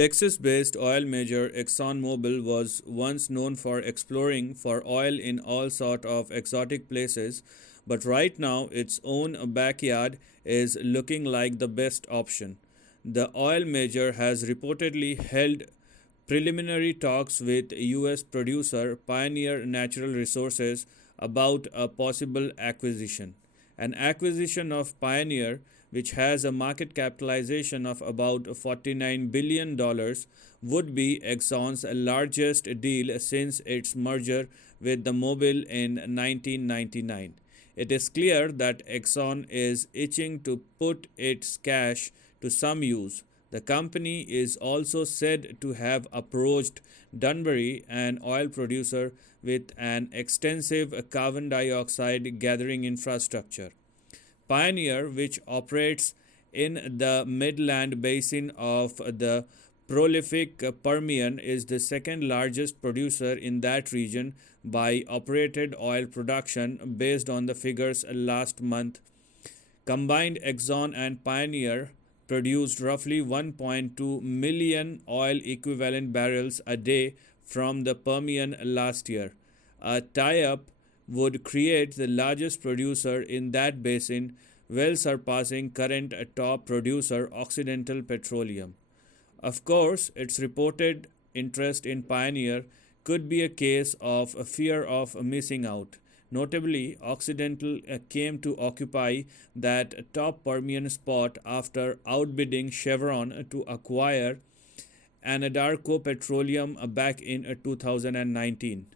Texas-based oil major Exxon Mobil was once known for exploring for oil in all sorts of exotic places, but right now its own backyard is looking like the best option. The oil major has reportedly held preliminary talks with US producer Pioneer Natural Resources about a possible acquisition. An acquisition of Pioneer, which has a market capitalization of about $49 billion, would be Exxon's largest deal since its merger with the Mobil in 1999. It is clear that Exxon is itching to put its cash to some use. The company is also said to have approached Dunbury, an oil producer with an extensive carbon dioxide gathering infrastructure. Pioneer, which operates in the Midland Basin of the prolific Permian, is the second largest producer in that region by operated oil production based on the figures last month. Combined, Exxon and Pioneer produced roughly 1.2 million oil equivalent barrels a day from the Permian last year. A tie up would create the largest producer in that basin, well surpassing current top producer Occidental Petroleum. Of course, its reported interest in Pioneer could be a case of a fear of missing out. Notably, Occidental came to occupy that top Permian spot after outbidding Chevron to acquire Anadarko Petroleum back in 2019.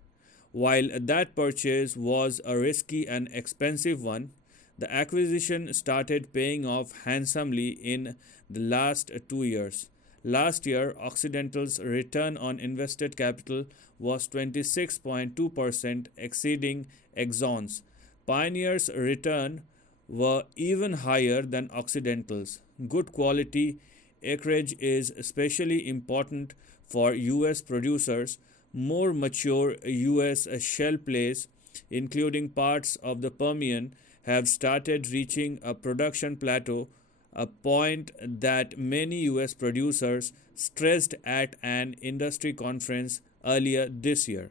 While that purchase was a risky and expensive one, the acquisition started paying off handsomely in the last 2 years. Last year, Occidental's return on invested capital was 26.2%, exceeding Exxon's. Pioneer's return were even higher than Occidental's. Good quality acreage is especially important for US producers. More mature US shale plays, including parts of the Permian, have started reaching a production plateau, a point that many US producers stressed at an industry conference earlier this year.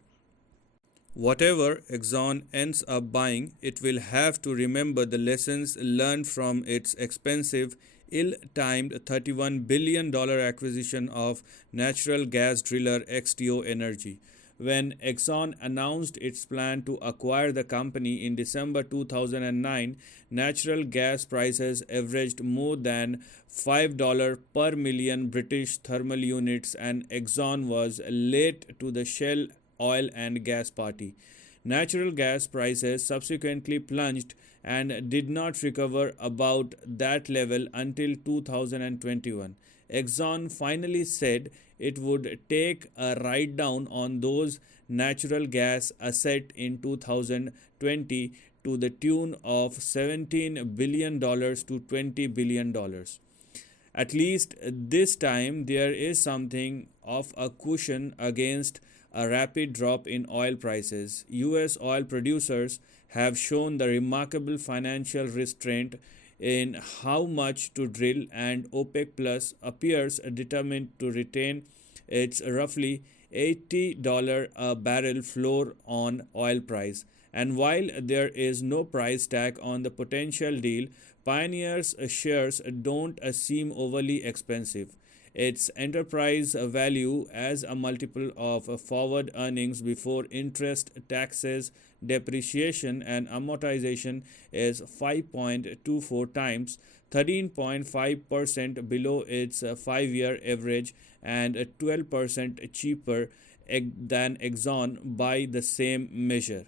Whatever Exxon ends up buying, it will have to remember the lessons learned from its expensive, ill-timed $31 billion acquisition of natural gas driller XTO Energy. When Exxon announced its plan to acquire the company in December 2009, natural gas prices averaged more than $5 per million British thermal units, and Exxon was late to the shale oil and gas party. Natural gas prices subsequently plunged and did not recover about that level until 2021. Exxon finally said it would take a write down on those natural gas assets in 2020 to the tune of $17 billion to $20 billion. At least this time, there is something of a cushion against a rapid drop in oil prices. US oil producers have shown the remarkable financial restraint in how much to drill, and OPEC Plus appears determined to retain its roughly $80 a barrel floor on oil price. And while there is no price tag on the potential deal, Pioneer's shares don't seem overly expensive. Its enterprise value as a multiple of forward earnings before interest, taxes, depreciation, and amortization is 5.24 times, 13.5% below its 5-year average, and 12% cheaper than Exxon by the same measure.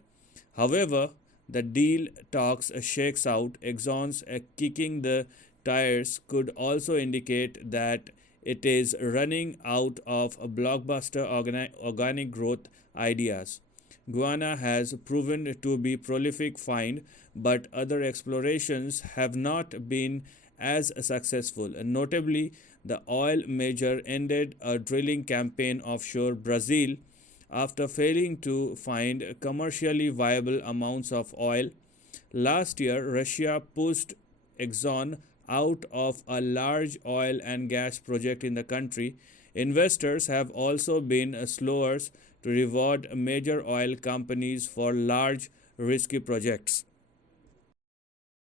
However, the deal talks shakes out. Exxon's kicking the tires could also indicate that it is running out of blockbuster organic growth ideas. Guyana has proven to be prolific find, but other explorations have not been as successful. Notably, the oil major ended a drilling campaign offshore Brazil after failing to find commercially viable amounts of oil. Last year, Russia pushed Exxon out of a large oil and gas project in the country. Investors have also been slower to reward major oil companies for large, risky projects.